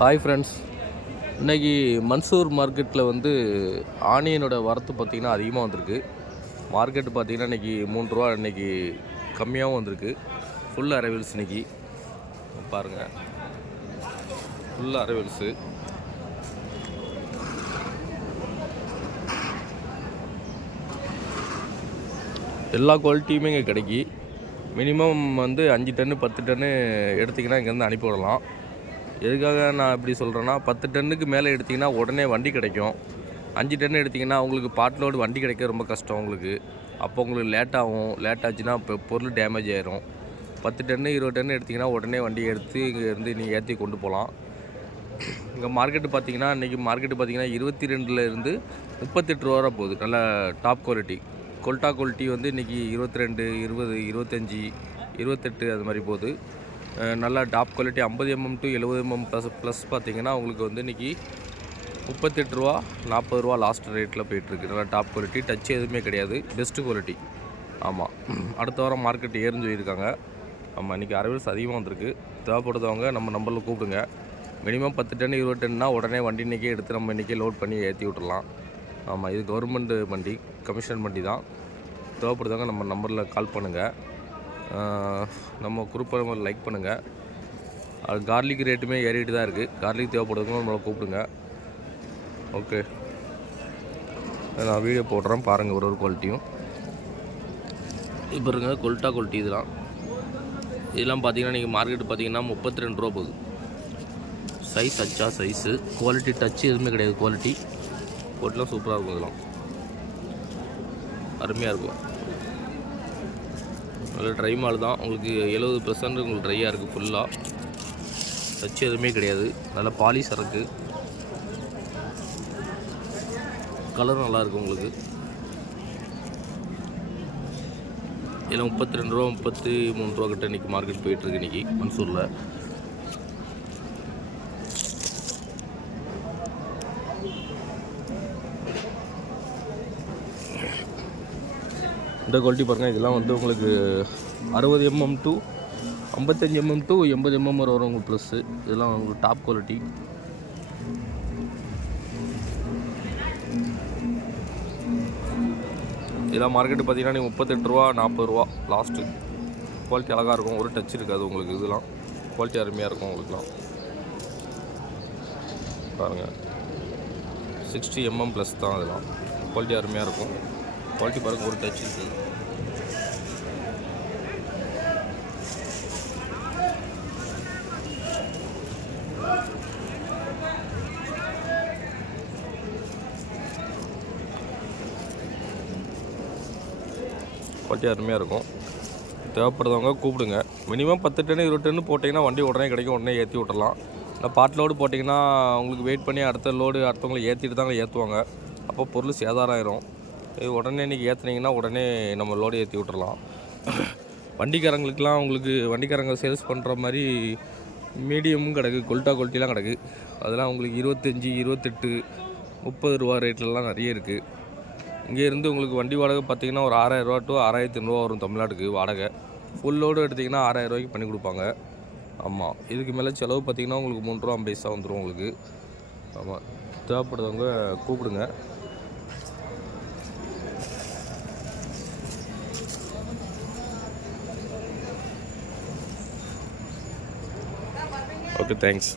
Hi friends, இன்றைக்கி மன்சூர் மார்க்கெட்டில் வந்து ஆனியனோட வரத்து பார்த்திங்கன்னா அதிகமாக வந்திருக்கு. மார்க்கெட்டு பார்த்திங்கன்னா இன்றைக்கி ரூ. 3 இன்றைக்கி கம்மியாகவும் வந்திருக்கு. ஃபுல் அரைவல்ஸ் இன்றைக்கி பாருங்கள், ஃபுல் அரைவல்ஸு. எல்லா குவாலிட்டியுமே இங்கே கிடைக்கி. மினிமம் வந்து 5 டன்னு 10 டன்னு எடுத்திங்கன்னா இங்கேருந்து அனுப்பி விடலாம். எதுக்காக நான் இப்படி சொல்கிறேன்னா, 10 டன்னுக்கு மேலே எடுத்திங்கன்னா உடனே வண்டி கிடைக்கும். 5 டன் எடுத்திங்கன்னா உங்களுக்கு பாட்லோடு வண்டி கிடைக்க ரொம்ப கஷ்டம் உங்களுக்கு. அப்போ உங்களுக்கு லேட் ஆகும். லேட் ஆச்சுன்னா இப்போ பொருள் டேமேஜ் ஆயிரும். 10 டன்னு 20 டன்னு எடுத்திங்கன்னா உடனே வண்டி எடுத்து இங்கேருந்து நீங்கள் ஏற்றி கொண்டு போகலாம். இங்கே மார்க்கெட்டு பார்த்திங்கன்னா இன்றைக்கி மார்க்கெட்டு பார்த்திங்கன்னா 22லேருந்து 38 ரூபா போகுது. நல்ல டாப் குவாலிட்டி கொல்ட்டா குவாலிட்டி வந்து இன்றைக்கி 22, 20, 25, 28 அது மாதிரி போகுது. நல்லா top quality 50 mm to 70 mm plus பார்த்திங்கன்னா உங்களுக்கு வந்து இன்றைக்கி 38 ரூபா 40 ரூபா லாஸ்ட் ரேட்டில் போயிட்டுருக்கு. நல்லா டாப் குவாலிட்டி, டச் எதுவுமே கிடையாது, பெஸ்ட்டு குவாலிட்டி. ஆமாம், அடுத்த வாரம் மார்க்கெட் ஏறுன்னு சொல்லியிருக்காங்க. ஆமாம், இன்றைக்கி அரைவல்ஸ் அதிகமாக வந்திருக்கு. தேவைப்படுறவங்க நம்ம நம்பரில் கூப்பிடுங்க. மினிமம் 10 டன் 20 டன்னா உடனே வண்டி இன்றைக்கே எடுத்து நம்ம இன்றைக்கே லோட் பண்ணி ஏற்றி விட்டுடலாம். ஆமாம், இது கவர்மெண்ட் வண்டி, கமிஷன் வண்டி தான். தேவைப்படுறவங்க நம்ம நம்பரில் கால் பண்ணுங்கள். நம்ம குரூப்பை லைக் பண்ணுங்கள். அது கார்லிக் ரேட்டுமே ஏறிட்டு தான் இருக்குது. கார்லிக் தேவைப்படுறவங்க நம்மளை கூப்பிடுங்க. ஓகே, நான் வீடியோ போடுறேன் பாருங்கள். ஒரு குவாலிட்டியும் இப்போ இருங்க. கொல்ட்டா குவாலிட்டி இதெல்லாம் பார்த்தீங்கன்னா நீங்கள் மார்க்கெட்டு பார்த்தீங்கன்னா 32 ரூபா போகுது. சைஸ் அச்சா சைஸு, குவாலிட்டி டச்சு எதுவுமே கிடையாது. குவாலிட்டிலாம் சூப்பராக இருக்கும். இதெல்லாம் அருமையாக இருக்கும். நல்ல ட்ரை மால் தான். உங்களுக்கு 70% உங்களுக்கு ட்ரையாக இருக்குது. ஃபுல்லாக டச் எதுவுமே கிடையாது. நல்ல பாலிஷ் இருக்குது. கலர் நல்லாயிருக்கும் உங்களுக்கு. இதில் 32 ரூபா 33 ரூபா கிட்ட இன்றைக்கி மார்க்கெட் போயிட்டுருக்கு. இன்றைக்கி மன்சூரில் இந்த குவாலிட்டி பாருங்கள். இதெல்லாம் வந்து உங்களுக்கு 60 mm to 55 mm to 80 mm வரும் உங்களுக்கு ப்ளஸ்ஸு. இதெல்லாம் உங்களுக்கு டாப் குவாலிட்டி. இதெல்லாம் மார்க்கெட்டு பார்த்தீங்கன்னா நீங்கள் 38 ரூபா 40 ரூபா லாஸ்ட்டு. குவாலிட்டி அழகாக இருக்கும். ஒரு டச் இருக்காது உங்களுக்கு. இதெல்லாம் குவாலிட்டி அருமையாக இருக்கும் உங்களுக்குலாம். பாருங்கள், 60 mm ப்ளஸ் தான். இதெல்லாம் குவாலிட்டி அருமையாக இருக்கும். குவாலிட்டி பாருங்கள், ஒரு டச் இருக்குது. குவாலிட்டி அருமையாக இருக்கும். தேவைப்படுறவங்க கூப்பிடுங்க. மினிமம் 10 டன் 20 டன் போட்டிங்கன்னா வண்டி உடனே கிடைக்கும். உடனே ஏற்றி விட்டுறலாம். இந்த பாட் லோடு போட்டிங்கன்னா உங்களுக்கு வெயிட் பண்ணி அடுத்த லோடு அடுத்தவங்களை ஏற்றிட்டு தாங்க ஏற்றுவாங்க. அப்போ பொருள் சேதாரம் ஆயிரும். இது உடனே இன்றைக்கி ஏற்றுனீங்கன்னா உடனே நம்ம லோடு ஏற்றி விட்டுறலாம். வண்டிக்காரங்களுக்கெலாம் உங்களுக்கு வண்டிக்காரங்க சேல்ஸ் பண்ணுற மாதிரி மீடியமும் கிடக்கு, கொல்ட்டா குவாலிட்டிலாம் கிடக்கு. அதெல்லாம் உங்களுக்கு 25, 28, 30 ரூபா ரேட்லலாம் நிறைய இருக்குது. இங்கேருந்து உங்களுக்கு வண்டி வாடகை பார்த்திங்கன்னா ஒரு 6000 ரூபா to 6500 வரும் தமிழ்நாட்டுக்கு வாடகை. ஃபுல் லோடு எடுத்திங்கன்னா 6000 ரூபாய்க்கு பண்ணி கொடுப்பாங்க. ஆமாம், இதுக்கு மேலே செலவு பார்த்திங்கன்னா உங்களுக்கு 3 ரூபா 50 பைசா வந்துடும் உங்களுக்கு. ஆமாம், தேவைப்படுறவங்க கூப்பிடுங்க. Okay, thanks.